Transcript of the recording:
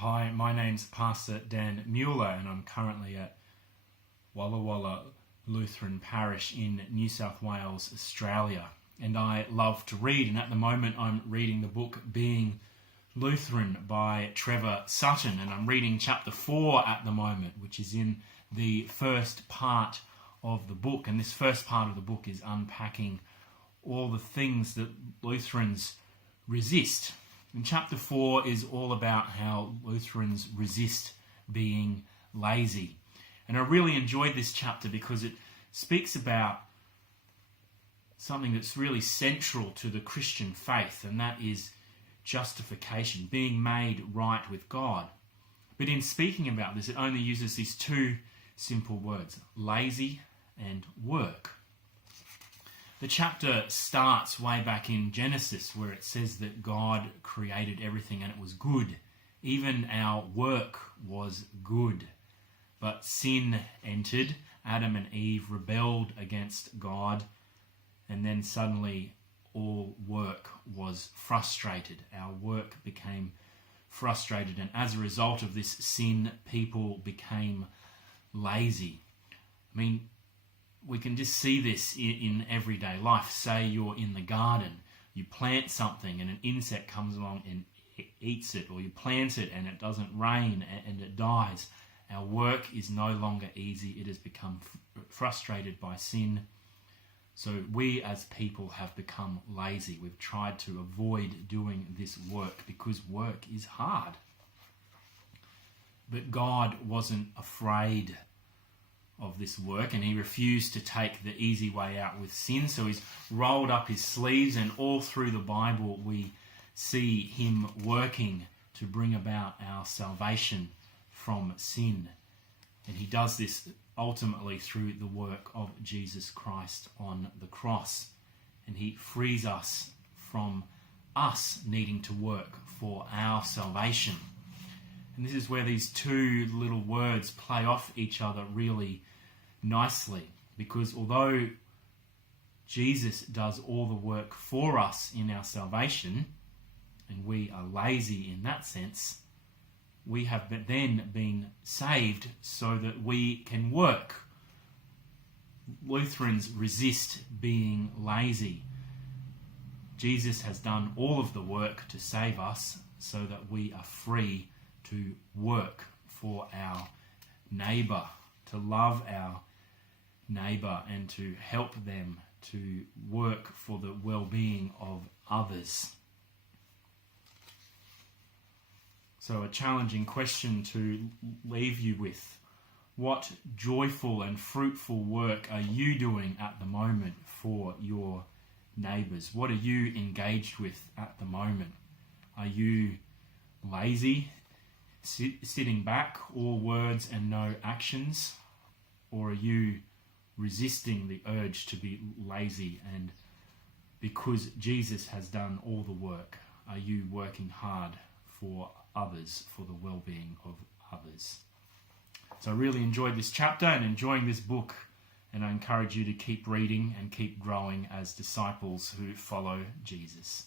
Hi, my name's Pastor Dan Mueller and I'm currently at Walla Walla Lutheran Parish in New South Wales, Australia. And I love to read, and at the moment I'm reading the book Being Lutheran by Trevor Sutton, and I'm reading chapter 4 at the moment, which is in the first part of the book. And this first part of the book is unpacking all the things that Lutherans resist. And chapter 4 is all about how Lutherans resist being lazy. And I really enjoyed this chapter because it speaks about something that's really central to the Christian faith, and that is justification, being made right with God. But in speaking about this, it only uses these two simple words, lazy and work. The chapter starts way back in Genesis, where it says that God created everything and it was good. Even our work was good. But sin entered, Adam and Eve rebelled against God, and then suddenly all work was frustrated. Our work became frustrated, and as a result of this sin, people became lazy. I mean, we can just see this in everyday life. Say you're in the garden, you plant something and an insect comes along and eats it, or you plant it and it doesn't rain and it dies. Our work is no longer easy. It has become frustrated by sin. So we as people have become lazy. We've tried to avoid doing this work because work is hard. But God wasn't afraid of this work, and he refused to take the easy way out with sin. So he's rolled up his sleeves, and all through the Bible we see him working to bring about our salvation from sin. And he does this ultimately through the work of Jesus Christ on the cross. And he frees us from us needing to work for our salvation. And this is where these two little words play off each other really nicely, because although Jesus does all the work for us in our salvation, and we are lazy in that sense, we have then been saved so that we can work. Lutherans resist being lazy. Jesus has done all of the work to save us so that we are free to work for our neighbour, to love our neighbour and to help them, to work for the well-being of others. So a challenging question to leave you with. What joyful and fruitful work are you doing at the moment for your neighbours? What are you engaged with at the moment? Are you lazy, sitting back, all words and no actions? Or are you resisting the urge to be lazy, and because Jesus has done all the work, are you working hard for others, for the well-being of others? So I really enjoyed this chapter and enjoying this book, and I encourage you to keep reading and keep growing as disciples who follow Jesus.